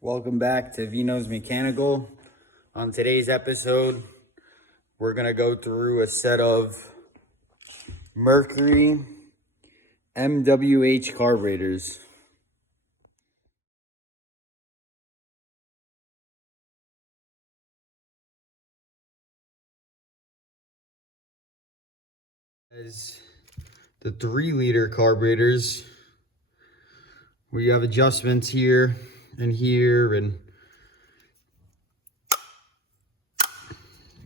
Welcome back to Vino's Mechanical. On today's episode, we're going to go through a set of Mercury MWH carburetors. As the 3-liter carburetors, where you have adjustments here and here, and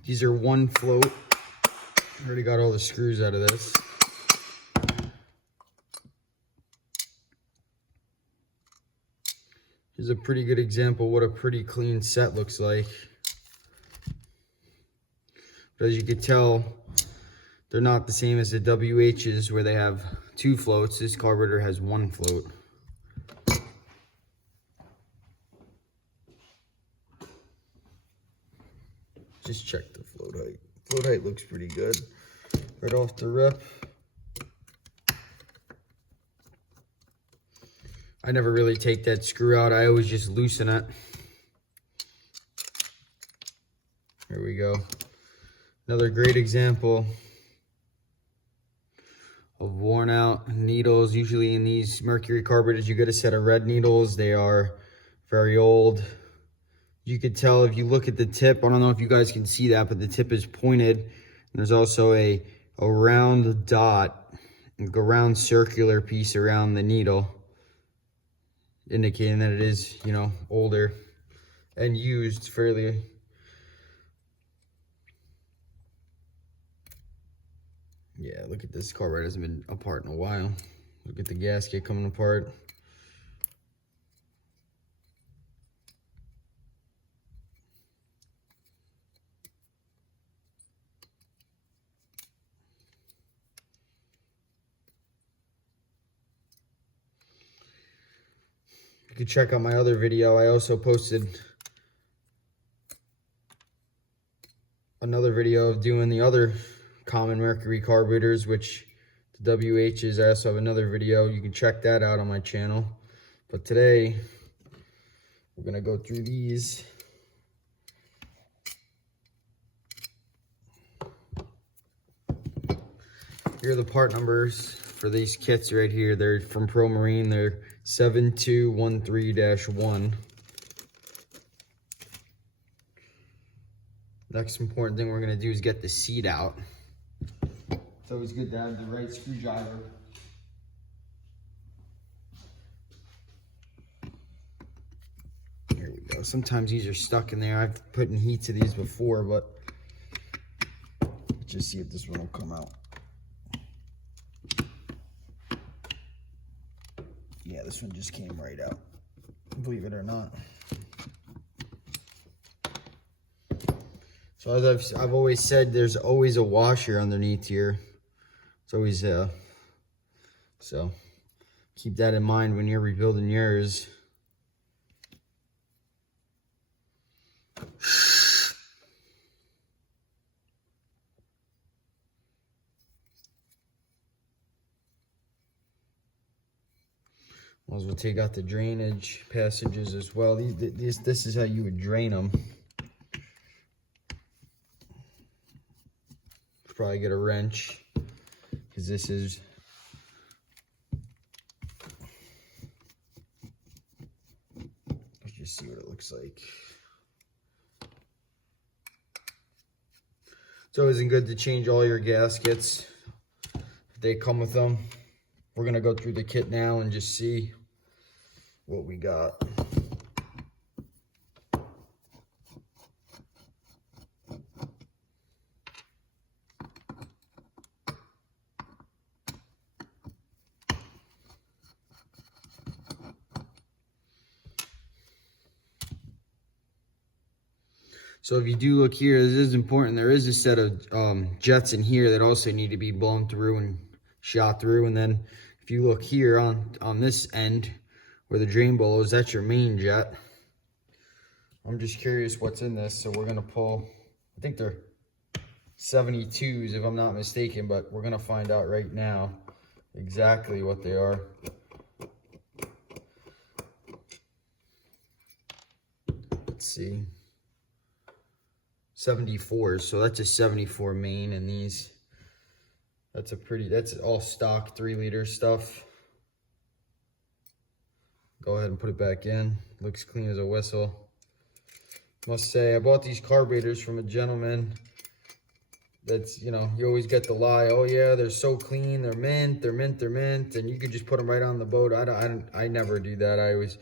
these are one float. I already got all the screws out of this. Here's a pretty good example of what a pretty clean set looks like. But as you can tell, they're not the same as the WHs where they have 2 floats. This carburetor has 1 float. Just check the float height. Float height looks pretty good right off the rip. I never really take that screw out. I always just loosen it. Here we go. Another great example of worn out needles. Usually in these Mercury carburetors, you get a set of red needles. They are very old. You could tell if you look at the tip. I don't know if you guys can see that, but the tip is pointed. And there's also a round dot, like a round circular piece around the needle, indicating that it is, older and used fairly. Yeah, look at this carburetor, hasn't been apart in a while. Look at the gasket coming apart. You can check out my other video. I also posted another video of doing the other common Mercury carburetors, which the WHs. I also have another video. You can check that out on my channel. But today, we're going to go through these. Here are the part numbers for these kits right here. They're from Pro Marine. They're 7213-1. Next important thing we're going to do is get the seat out. It's always good to have the right screwdriver. Here we go. Sometimes these are stuck in there. I've put in heat to these before, but let's just see if this one will come out. Yeah, this one just came right out, believe it or not. So as I've always said, there's always a washer underneath here. It's always so keep that in mind when you're rebuilding yours. Might as well take out the drainage passages as well. This is how you would drain them. Probably get a wrench, because this is let's just see what it looks like. It's always good to change all your gaskets if they come with them. We're gonna go through the kit now and just see what we got. So if you do look here, this is important. There is a set of jets in here that also need to be blown through and shot through. And then if you look here on this end where the drain bowl is, that's your main jet. I'm just curious what's in this. So we're going to pull, I think they're 72s if I'm not mistaken, but we're going to find out right now exactly what they are. let's see, 74. So that's a 74 main, and these, that's all stock 3-liter stuff. Go ahead and put it back in. Looks clean as a whistle. Must say, I bought these carburetors from a gentleman that's, you know, you always get the lie, oh yeah, they're so clean, they're mint, and you could just put them right on the boat. I never do that. I always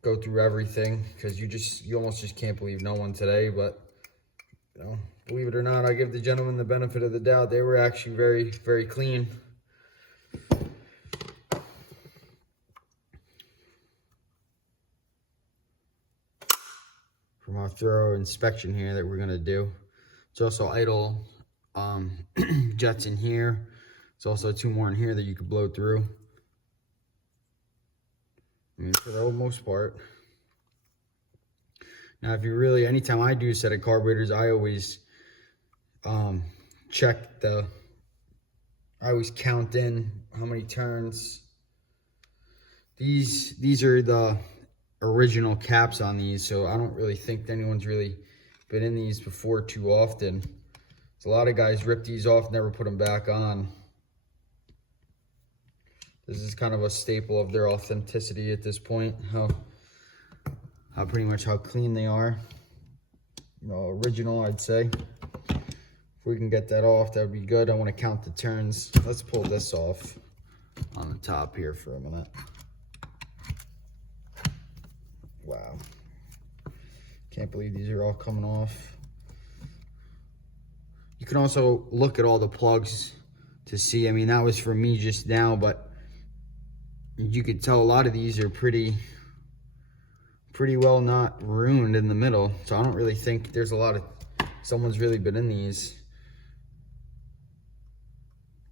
go through everything, because you almost just can't believe no one today. But, you know, believe it or not, I give the gentleman the benefit of the doubt. They were actually very, very clean. From our thorough inspection here that we're gonna do. There's also idle jets in here. There's also 2 more in here that you could blow through. I mean, for the most part. Now, if you really, anytime I do a set of carburetors, I always I always count in how many turns. These are the original caps on these, so I don't really think anyone's really been in these before too often. So a lot of guys rip these off, never put them back on. This is kind of a staple of their authenticity at this point, how pretty much how clean they are. You know, original, I'd say. If we can get that off, that would be good. I want to count the turns. Let's pull this off on the top here for a minute. Wow. Can't believe these are all coming off. You can also look at all the plugs to see. I mean, that was for me just now, but you could tell a lot of these are pretty well not ruined in the middle. So I don't really think there's a lot of, someone's really been in these.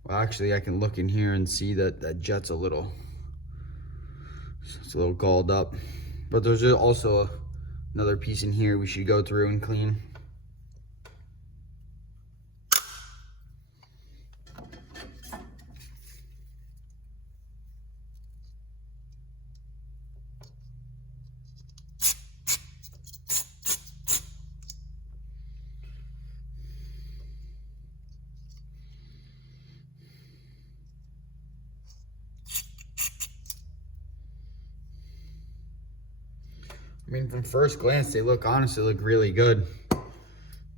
Well, actually, I can look in here and see that that jet's it's a little galled up. But there's also another piece in here we should go through and clean. I mean, from first glance, they honestly look really good.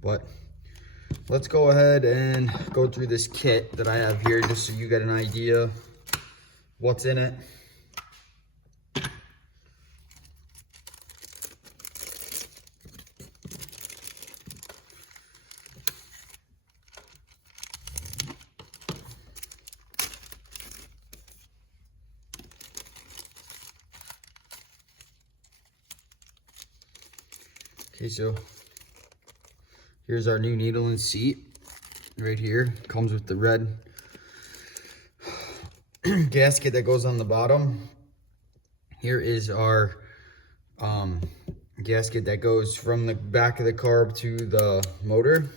But let's go ahead and go through this kit that I have here, just so you get an idea what's in it. Okay, so here's our new needle and seat right here. Comes with the red gasket that goes on the bottom. Here is our gasket that goes from the back of the carb to the motor.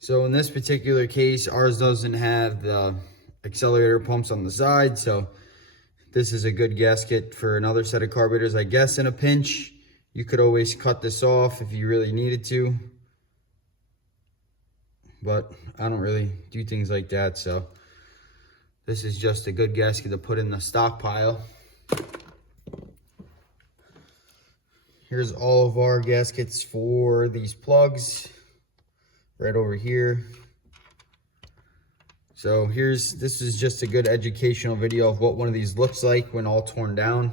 So in this particular case, ours doesn't have the accelerator pumps on the side, so this is a good gasket for another set of carburetors. I guess in a pinch, you could always cut this off if you really needed to. But I don't really do things like that, so this is just a good gasket to put in the stockpile. Here's all of our gaskets for these plugs right over here. So this is just a good educational video of what one of these looks like when all torn down.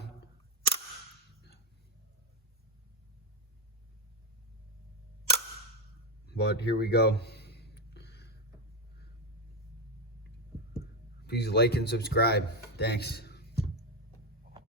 But here we go. Please like and subscribe. Thanks.